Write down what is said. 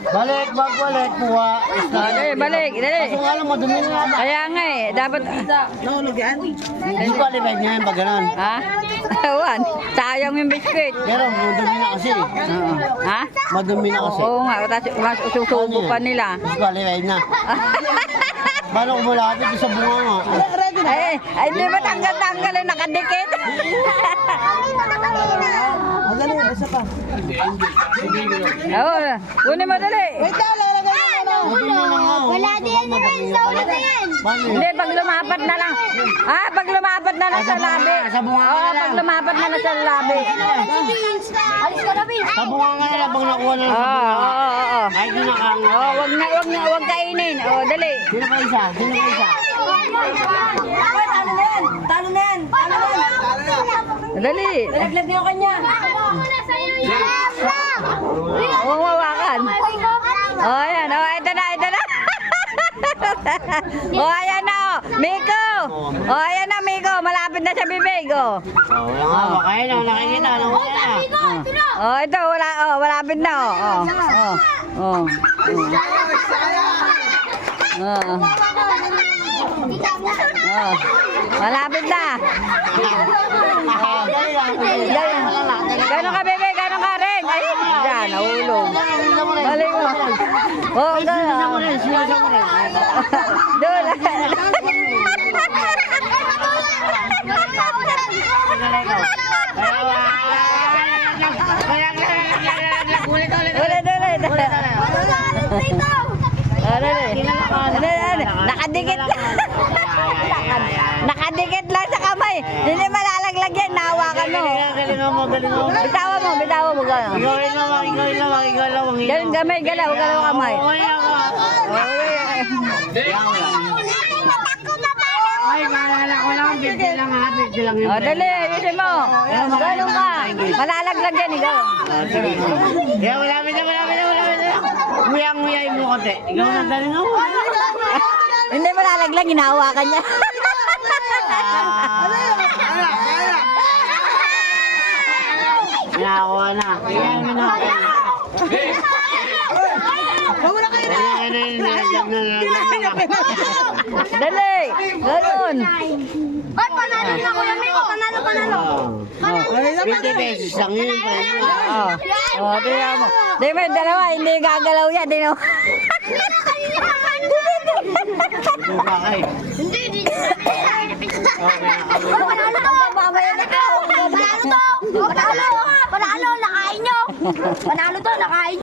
Balik, magbalik, kuha. Dali, balik, dali. Kaso nga lang, madumi na nga. Kaya nga eh, dapat... Nahulog yan? Hindi ko alibay niya yung pag ganun. Ha? Ewan, sayang yung biskuit. Pero madumi na kasi. Ha? Madumi na kasi. Oo nga, mas susubo pa nila. Hindi ko alibay na. Paano kumulapit sa bunga nga? Ready na? Ay, hindi ba tanggal-tanggal eh, nakadikit? Dali, isa pa. Oo, kunin mo dali. Wait lang, lalagay mo ano. Wala din yan sa ulo na yan. Hindi, pag lumapat na lang. Ah, pag lumapat na lang sa labi. Sa bunga Oo, pag lumapat na lang sa labi. Alis ka na, Vince. Sa bunga nga nila bang nakuha na lang sa Oo, bunga? oo, oo. Ay, di nakang. Oo, wag kainin. Oo, dali. Sino pa isa? Sino pa isa? Talo na yan. Talo na yan. Talo na yan. Dali. Laglag niyo kanya. Wala sa'yo yan. Oo, mawakan. Oh, ayan. Oh, ito na, ito na. Oh, ayan na, oh. Miko. Oh, ayan na, Miko. Malapit na sa bibig, oh. Oo, yan nga. Makain na, nakikita. Nakikita na. Oh, ito, malapit na, oh. Oh, oh. Oh. Oh. Oh. Malapit na. Gano'n ka, bebe? Gano'n ka rin? Ay, yan, nahulog. Balik mo. Oh, gano'n. Doon. Nakadikit. Nakadikit lang sa kamay. Hindi malalaglag yan. Nahawakan mo. Galingan mo, galingan mo. Bitawa mo gano'n. Igawin lamang, igawin lamang, igawin lamang. Galing kamay, galaw kamay. Ay, maalala ko lang, bigti lang ha, bigti lang yun. O, dali, ayusin mo. Ganun ka. Malalaglag yan, ikaw. Kaya malapit na. Nguyang-nguyay mo konti. Ikaw na, galingan mo. Hindi malalaglag, hinahawakan niya. Nakakuha na. Kaya mo na. Wala kayo na. Dali, ganun. Ay, panalo na Kuya Miko. Panalo. 50 pesos lang yun. Oh, tingnan mo. Di ba, dalawa, hindi gagalaw yan. Tingnan mo. Bakay. Hindi. Panalo to. Mamaya na ka. Panalo to. Panalo. Panalo. Nakain nyo. Panalo to. Nakain